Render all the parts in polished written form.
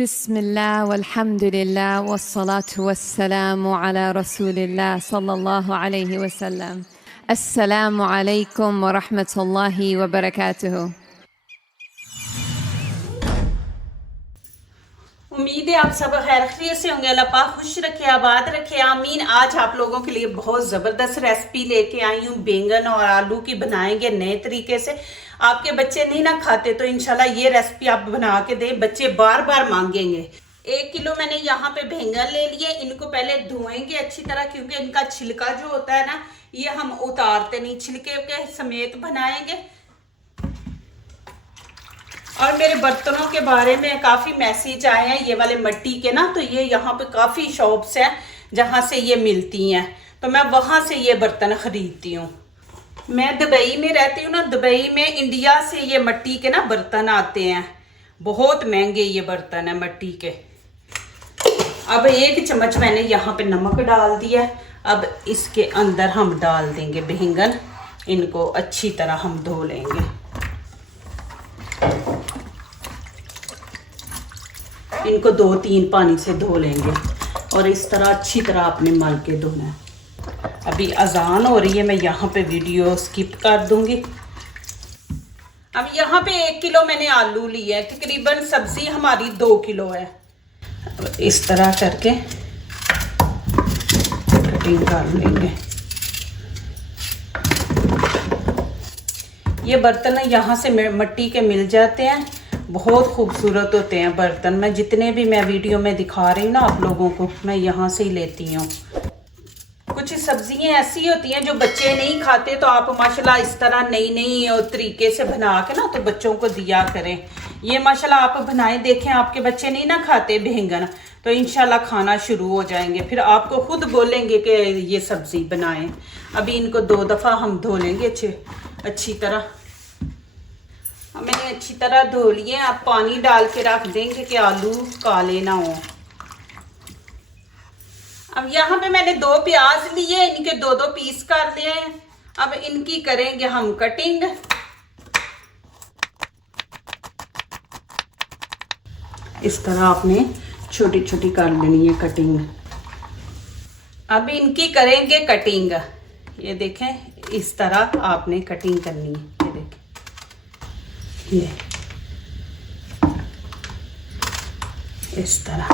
बिस्मिल्लाह वल्हम्दुलिल्लाह वस्सलातु वस्सलामु अला रसूलिल्लाह सल्लल्लाहु अलैहि वसल्लम। अस्सलामु अलैकुम व रहमतुल्लाहि व बरकातुहू। उम्मीद है आप सब खैर खैरियत से होंगे। अल्लाह पाक खुश रखे, आबाद रखे, आमीन। आज आप लोगों के लिए बहुत ज़बरदस्त रेसिपी लेके आई हूँ। बैंगन और आलू की बनाएंगे नए तरीके से। आपके बच्चे नहीं ना खाते तो इंशाल्लाह ये रेसिपी आप बना के दें, बच्चे बार बार मांगेंगे। 1 किलो मैंने यहाँ पे बैंगन ले लिए। इनको पहले धोएंगे अच्छी तरह, क्योंकि इनका छिलका जो होता है ना, ये हम उतारते नहीं, छिलके के समेत बनाएंगे। और मेरे बर्तनों के बारे में काफ़ी मैसेज आए हैं ये वाले मिट्टी के ना, तो ये यहाँ पे काफ़ी शॉप्स हैं जहाँ से ये मिलती हैं, तो मैं वहाँ से ये बर्तन ख़रीदती हूँ। मैं दुबई में रहती हूँ ना, दुबई में इंडिया से ये मिट्टी के ना बर्तन आते हैं, बहुत महंगे ये बर्तन है मिट्टी के। अब 1 चम्मच मैंने यहाँ पे नमक डाल दिया। अब इसके अंदर हम डाल देंगे बैंगन, इनको अच्छी तरह हम धो लेंगे। इनको 2-3 पानी से धो लेंगे और इस तरह अच्छी तरह आपने मल के धोना है। अभी अजान हो रही है, मैं यहाँ पे वीडियो स्किप कर दूंगी। अब यहाँ पे 1 किलो मैंने आलू लिए है, तकरीबन सब्जी हमारी 2 किलो है। अब इस तरह करके कटिंग कर लेंगे। ये बर्तन यहाँ से मिट्टी के मिल जाते हैं, बहुत खूबसूरत होते हैं बर्तन। मैं जितने भी मैं वीडियो में दिखा रही हूँ ना आप लोगों को, मैं यहाँ से ही लेती हूँ। कुछ सब्जियाँ ऐसी होती हैं जो बच्चे नहीं खाते, तो आप माशाल्लाह इस तरह नई नई तरीके से बना के ना तो बच्चों को दिया करें। ये माशाल्लाह आप बनाएं, देखें आपके बच्चे नहीं ना खाते बैंगन, तो इंशाल्लाह खाना शुरू हो जाएंगे, फिर आपको खुद बोलेंगे कि ये सब्ज़ी बनाएं। अभी इनको 2 दफ़ा हम धो लेंगे अच्छी तरह। मैंने अच्छी तरह धो लिए। अब पानी डाल के रख देंगे कि आलू काले ना हो। अब यहाँ पे मैंने 2 प्याज लिए, इनके 2-2 पीस कर लिए हैं। अब इनकी करेंगे हम कटिंग। इस तरह आपने छोटी छोटी कर लेनी है कटिंग। अब इनकी करेंगे कटिंग। ये देखें, इस तरह आपने कटिंग करनी है। ये देखें, ये इस तरह।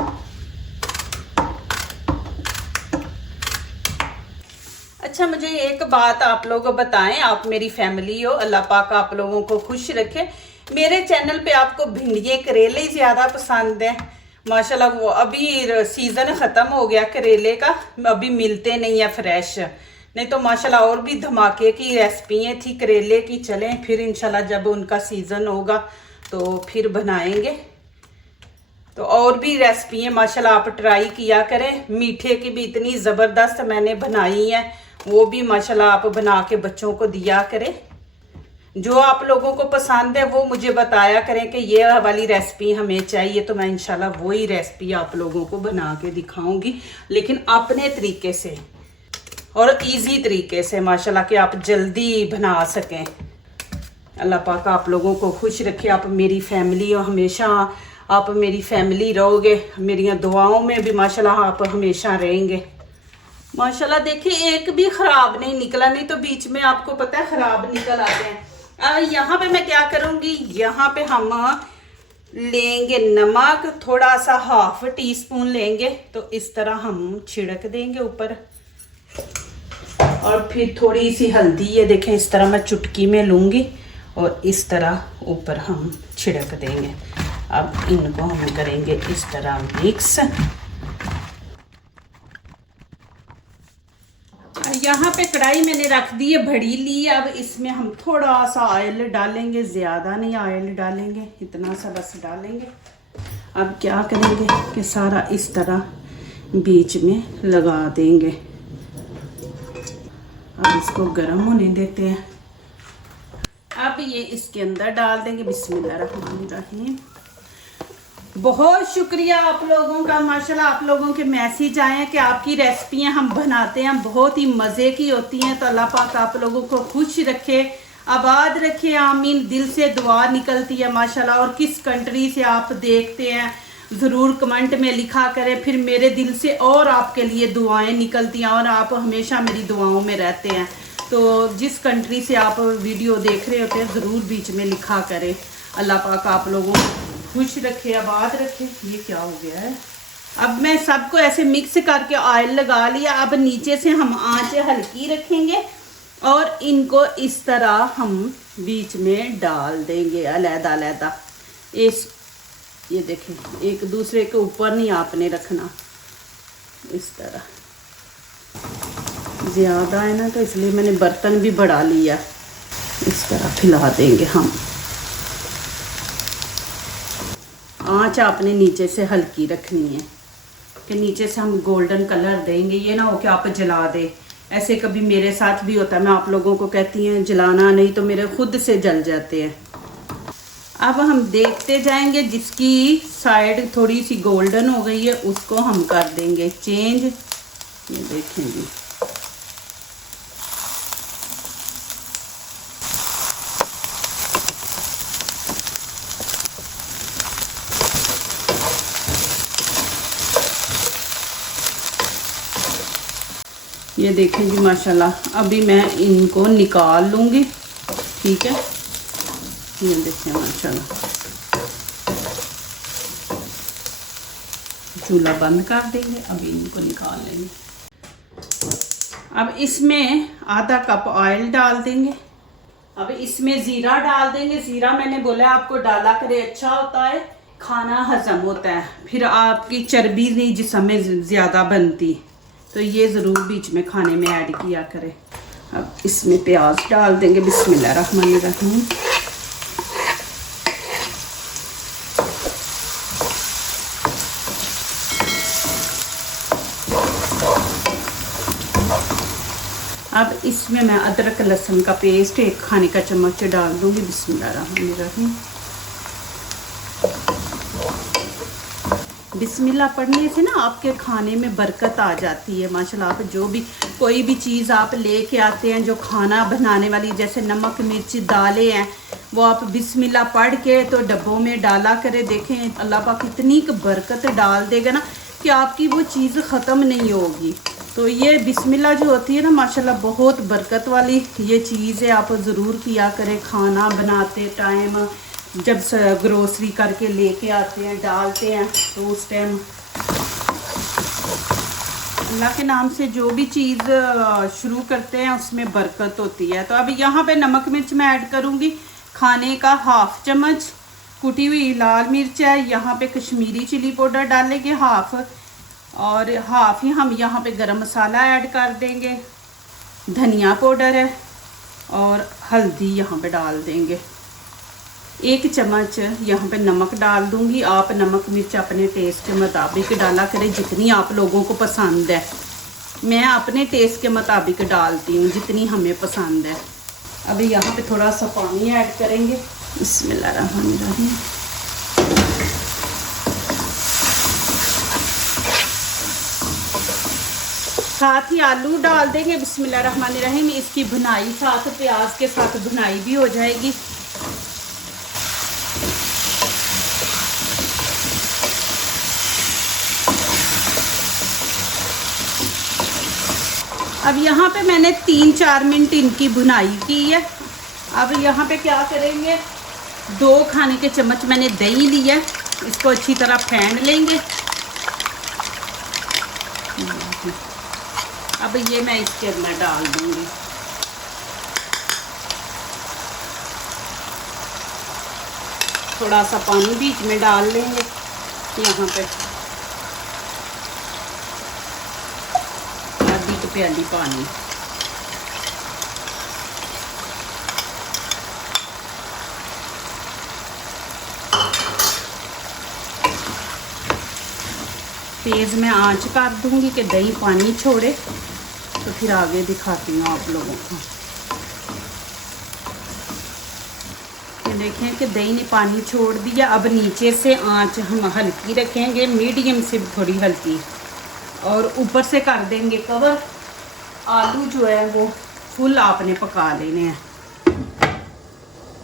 अच्छा, मुझे एक बात आप लोग बताएं, आप मेरी फैमिली हो, अल्लाह पाक आप लोगों को खुश रखे। मेरे चैनल पे आपको भिंडियाँ करेले ज़्यादा पसंद है माशाल्लाह। वो अभी सीज़न ख़त्म हो गया करेले का, अभी मिलते नहीं है फ्रेश, नहीं तो माशाल्लाह और भी धमाके की रेसिपियाँ थी करेले की। चलें फिर इंशाल्लाह जब उनका सीज़न होगा तो फिर बनाएंगे। तो और भी रेसिपियाँ माशाल्लाह आप ट्राई किया करें। मीठे की भी इतनी ज़बरदस्त मैंने बनाई है, वो भी माशाल्लाह आप बना के बच्चों को दिया करें। जो आप लोगों को पसंद है वो मुझे बताया करें कि ये वाली रेसिपी हमें चाहिए, तो मैं इंशाल्लाह वही रेसिपी आप लोगों को बना के दिखाऊंगी, लेकिन अपने तरीके से और इजी तरीके से माशाल्लाह, कि आप जल्दी बना सकें। अल्लाह पाक आप लोगों को खुश रखे। आप मेरी फैमिली हो, हमेशा आप मेरी फैमिली रहोगे। मेरी दुआओं में भी माशाल्लाह आप हमेशा रहेंगे। माशाल्लाह देखिए, एक भी ख़राब नहीं निकला, नहीं तो बीच में आपको पता है ख़राब निकल आते हैं। यहाँ पे मैं क्या करूँगी, यहाँ पे हम लेंगे नमक, थोड़ा सा 1/2 टीस्पून लेंगे, तो इस तरह हम छिड़क देंगे ऊपर। और फिर थोड़ी सी हल्दी, ये देखें इस तरह मैं चुटकी में लूँगी और इस तरह ऊपर हम छिड़क देंगे। अब इनको हम करेंगे इस तरह मिक्स। यहाँ पे कढ़ाई मैंने रख दी है, बड़ी ली। अब इसमें हम थोड़ा सा ऑयल डालेंगे, ज़्यादा नहीं ऑयल डालेंगे, इतना सा बस डालेंगे। अब क्या करेंगे कि सारा इस तरह बीच में लगा देंगे। अब इसको गर्म होने देते हैं। अब ये इसके अंदर डाल देंगे। बिस्मिल्लाहिर्रहमानिर्रहीम। बहुत शुक्रिया आप लोगों का, माशाल्लाह आप लोगों के मैसेज आए हैं कि आपकी रेसिपियां हम बनाते हैं, बहुत ही मज़े की होती हैं। तो अल्लाह पाक आप लोगों को खुश रखे, आबाद रखे, आमीन। दिल से दुआ निकलती है माशाल्लाह। और किस कंट्री से आप देखते हैं ज़रूर कमेंट में लिखा करें। फिर मेरे दिल से और आपके लिए दुआएं निकलती हैं और आप हमेशा मेरी दुआओं में रहते हैं। तो जिस कंट्री से आप वीडियो देख रहे होते हैं ज़रूर बीच में लिखा करें। अल्लाह पाक आप लोगों को खुश रखे, आबाद रखे। ये क्या हो गया है? अब मैं सबको ऐसे मिक्स करके ऑयल लगा लिया। अब नीचे से हम आंच हल्की रखेंगे और इनको इस तरह हम बीच में डाल देंगे अलग-अलग। ये देखें, एक दूसरे के ऊपर नहीं आपने रखना, इस तरह। ज़्यादा है ना तो इसलिए मैंने बर्तन भी बढ़ा लिया। इस तरह फैला देंगे हम। आंच आपने नीचे से हल्की रखनी है कि नीचे से हम गोल्डन कलर देंगे। ये ना हो कि आप जला दे। ऐसे कभी मेरे साथ भी होता है। मैं आप लोगों को कहती हैं जलाना नहीं, तो मेरे खुद से जल जाते हैं। अब हम देखते जाएंगे, जिसकी साइड थोड़ी सी गोल्डन हो गई है उसको हम कर देंगे चेंज। ये देखें जी, ये देखें जी माशाल्लाह। अभी मैं इनको निकाल लूँगी, ठीक है। ये देखें माशाल्लाह। चूल्हा बंद कर देंगे, अभी इनको निकाल लेंगे। अब इसमें आधा कप ऑयल डाल देंगे। अब इसमें ज़ीरा डाल देंगे। ज़ीरा मैंने बोला आपको डाला करे, अच्छा होता है, खाना हजम होता है, फिर आपकी चर्बी नहीं जिस्म में ज़्यादा बनती। तो ये ज़रूर बीच में खाने में ऐड किया करें। अब इसमें प्याज डाल देंगे। बिस्मिल्लाहिर्रहमानिर्रहीम। अब इसमें मैं अदरक लहसुन का पेस्ट 1 खाने का चम्मच डाल दूंगी। बिस्मिल्लाहिर्रहमानिर्रहीम। बिस्मिल्लाह पढ़ने से ना आपके खाने में बरकत आ जाती है माशाल्लाह। आप जो भी कोई भी चीज़ आप लेके आते हैं जो खाना बनाने वाली, जैसे नमक मिर्च दालें हैं, वो आप बिस्मिल्लाह पढ़ के तो डब्बों में डाला करे। देखें अल्लाह पाक इतनी बरकत डाल देगा ना कि आपकी वो चीज़ ख़त्म नहीं होगी। तो ये बिस्मिल्लाह जो होती है ना माशाल्लाह बहुत बरकत वाली ये चीज़ है। आप ज़रूर किया करें खाना बनाते टाइम, जब ग्रोसरी करके लेके आते हैं डालते हैं तो उस टाइम अल्लाह के नाम से जो भी चीज़ शुरू करते हैं उसमें बरकत होती है। तो अभी यहाँ पे नमक मिर्च मैं ऐड करूँगी खाने का 1/2 चम्मच। कुटी हुई लाल मिर्च है, यहाँ पे कश्मीरी चिली पाउडर डालेंगे 1/2, और 1/2 ही हम यहाँ पे गरम मसाला ऐड कर देंगे। धनिया पाउडर है और हल्दी यहाँ पे डाल देंगे। 1 चम्मच यहाँ पे नमक डाल दूँगी। आप नमक मिर्च अपने टेस्ट के मुताबिक डाला करें, जितनी आप लोगों को पसंद है। मैं अपने टेस्ट के मुताबिक डालती हूँ जितनी हमें पसंद है। अभी यहाँ पे थोड़ा सा पानी ऐड करेंगे। बिस्मिल्लाहिर्रहमानिर्रहीम। साथ ही आलू डाल देंगे। बिस्मिल्लाहिर्रहमानिर्रहीम। इसकी भुनाई साथ प्याज के साथ भुनाई भी हो जाएगी। अब यहाँ पे मैंने 3-4 मिनट इनकी भुनाई की है। अब यहाँ पे क्या करेंगे, 2 खाने के चम्मच मैंने दही ली है, इसको अच्छी तरह फेंट लेंगे। अब ये मैं इसके अंदर डाल दूँगी। थोड़ा सा पानी बीच में डाल लेंगे यहाँ पे, आधी प्याली पानी। तेज़ में आंच कर दूंगी कि दही पानी छोड़े, तो फिर आगे दिखाती हूँ आप लोगों को। ये देखें कि दही ने पानी छोड़ दिया। अब नीचे से आंच हम हल्की रखेंगे, मीडियम से थोड़ी हल्की, और ऊपर से कर देंगे कवर। आलू जो है वो फुल आपने पका लेने हैं,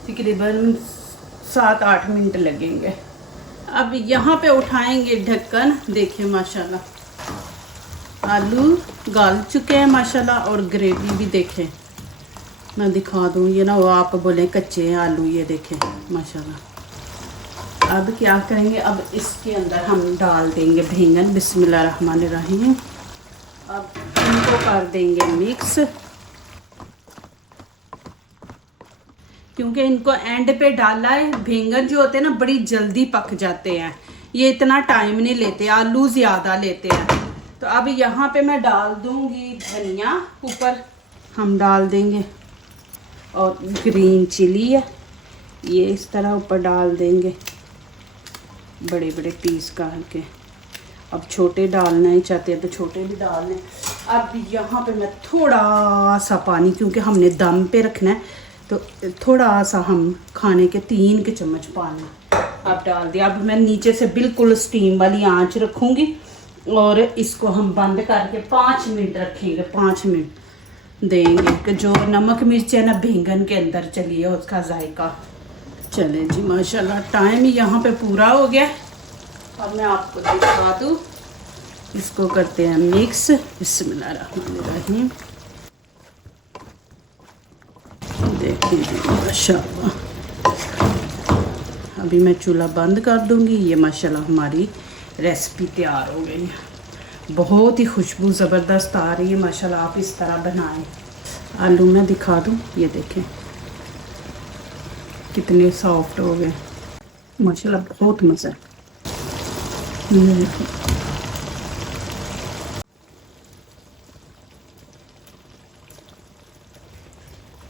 तकरीबन 7-8 मिनट लगेंगे। अब यहाँ पे उठाएंगे ढक्कन। देखिए माशाल्लाह आलू गाल चुके हैं माशाल्लाह, और ग्रेवी भी देखें, मैं दिखा दूँ, ये ना वो आप बोले कच्चे हैं आलू, ये देखें माशाल्लाह। अब क्या करेंगे, अब इसके अंदर हम डाल देंगे बैंगन। बिस्मिल्लाहिर्रहमानिर्रहीम। अब इनको कर देंगे मिक्स, क्योंकि इनको एंड पे डाला है। बैंगन जो होते हैं ना बड़ी जल्दी पक जाते हैं, ये इतना टाइम नहीं लेते, आलू ज़्यादा लेते हैं। तो अब यहाँ पे मैं डाल दूँगी धनिया, ऊपर हम डाल देंगे, और ग्रीन चिली है ये इस तरह ऊपर डाल देंगे, बड़े बड़े पीस करके। अब छोटे डालना ही चाहते हैं तो छोटे भी डाल लें। अब यहाँ पे मैं थोड़ा सा पानी, क्योंकि हमने दम पे रखना है, तो थोड़ा सा हम खाने के 3 चम्मच पानी अब डाल दिया। अब मैं नीचे से बिल्कुल स्टीम वाली आंच रखूँगी, और इसको हम बंद करके 5 मिनट रखेंगे। 5 मिनट देंगे कि जो नमक मिर्च है ना बैंगन के अंदर चली है, उसका जायका चले जी। माशाल्लाह टाइम यहाँ पे पूरा हो गया। अब मैं आपको दिखा दूँ, इसको करते हैं मिक्स। बिस्मिल्लाहिर्रहमानिर्रहीम। देखिए जी माशाल्लाह, अभी मैं चूल्हा बंद कर दूँगी। ये माशाल्लाह हमारी रेसिपी तैयार हो गई है, बहुत ही खुशबू ज़बरदस्त आ रही है माशाल्लाह। आप इस तरह बनाएं। आलू मैं दिखा दूँ, ये देखें कितने सॉफ्ट हो गए माशाल्लाह, बहुत मज़ा है।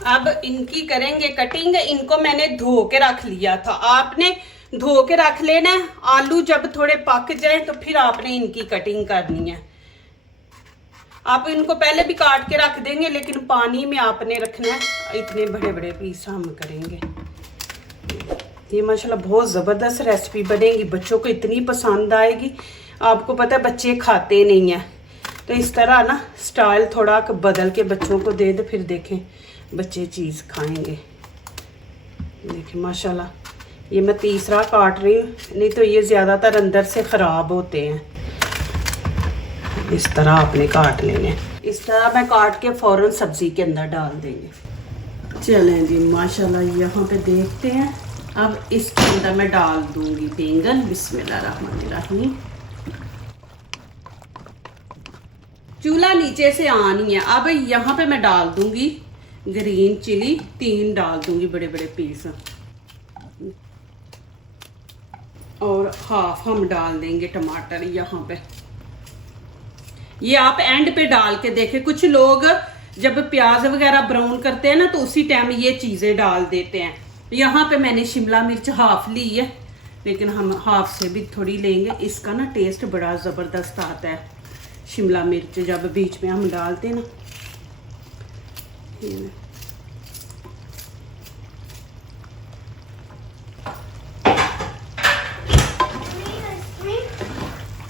अब इनकी करेंगे कटिंग। इनको मैंने धो के रख लिया था, आपने धो के रख लेना है। आलू जब थोड़े पक जाए तो फिर आपने इनकी कटिंग करनी है। आप इनको पहले भी काट के रख देंगे, लेकिन पानी में आपने रखना है। इतने बड़े बड़े पीस हम करेंगे। ये माशाल्लाह बहुत ज़बरदस्त रेसिपी बनेगी, बच्चों को इतनी पसंद आएगी। आपको पता है बच्चे खाते नहीं हैं, तो इस तरह ना स्टाइल थोड़ा बदल के बच्चों को दे दे, फिर देखें बच्चे चीज़ खाएंगे। देखें माशाल्लाह ये मैं तीसरा काट रही हूँ, नहीं तो ये ज़्यादातर अंदर से ख़राब होते हैं। इस तरह आपने काट लेने, इस तरह मैं काट के फ़ौरन सब्ज़ी के अंदर डाल देंगे। चलें जी माशाल्लाह यहाँ पे देखते हैं। अब इसके अंदर मैं डाल दूँगी बैंगन। बिस्मिल्लाहिर्रहमानिर्रहीम। चूल्हा नीचे से ऑन ही है। अब यहाँ पे मैं डाल दूँगी ग्रीन चिली, 3 डाल दूँगी बड़े बड़े पीस, और हाफ हम डाल देंगे टमाटर यहाँ पे। ये आप एंड पे डाल के देखें। कुछ लोग जब प्याज वगैरह ब्राउन करते हैं ना, तो उसी टाइम ये चीज़ें डाल देते हैं। यहाँ पे मैंने शिमला मिर्च हाफ ली है, लेकिन हम हाफ से भी थोड़ी लेंगे। इसका ना टेस्ट बड़ा ज़बरदस्त आता है, शिमला मिर्च जब बीच में हम डालते हैं ना।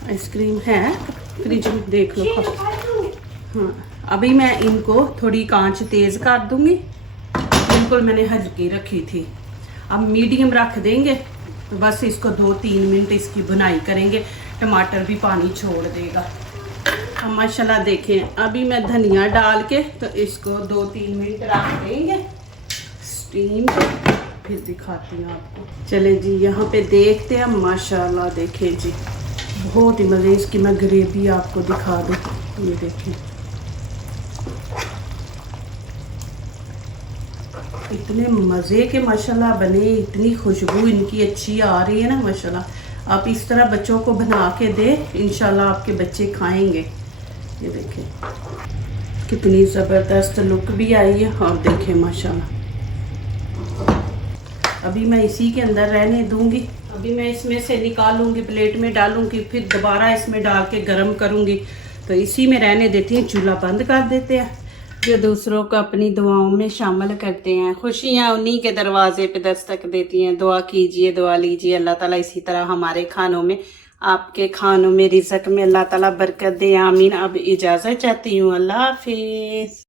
आइसक्रीम है फ्रिज में, देख लो। हाँ अभी मैं इनको थोड़ी कांच तेज़ कर दूंगी, बिल्कुल मैंने हल्की रखी थी। अब मीडियम रख देंगे, तो बस इसको 2-3 मिनट इसकी भुनाई करेंगे। टमाटर भी पानी छोड़ देगा। अब माशाल्लाह देखें, अभी मैं धनिया डाल के तो इसको 2-3 मिनट रख देंगे स्टीम, फिर दिखाती हूँ आपको। चले जी यहाँ पे देखते हैं। माशाल्लाह देखें जी बहुत ही मज़े। इसकी मैं ग्रेवी आपको दिखा दूँ, ये देखें इतने मज़े के माशाल्लाह बने, इतनी खुशबू इनकी अच्छी आ रही है ना माशाल्लाह। आप इस तरह बच्चों को बना के दे, इंशाल्लाह आपके बच्चे खाएंगे। ये देखें कितनी ज़बरदस्त लुक भी आई है, और देखें माशाल्लाह। अभी मैं इसी के अंदर रहने दूंगी। अभी मैं इसमें से निकालूंगी, प्लेट में डालूंगी, फिर दोबारा इसमें डाल के गर्म करूंगी। तो इसी में रहने देती हैं, चूल्हा बंद कर देते हैं। जो दूसरों को अपनी दुआओं में शामिल करते हैं, खुशियाँ उन्हीं के दरवाजे पे दस्तक देती हैं। दुआ कीजिए, दुआ लीजिए, अल्लाह ताला इसी तरह हमारे खानों में, आपके खानों में, रिज़्क़ में अल्लाह ताला बरकत दे। आमीन। अब इजाज़त चाहती हूँ, अल्लाह हाफिज़।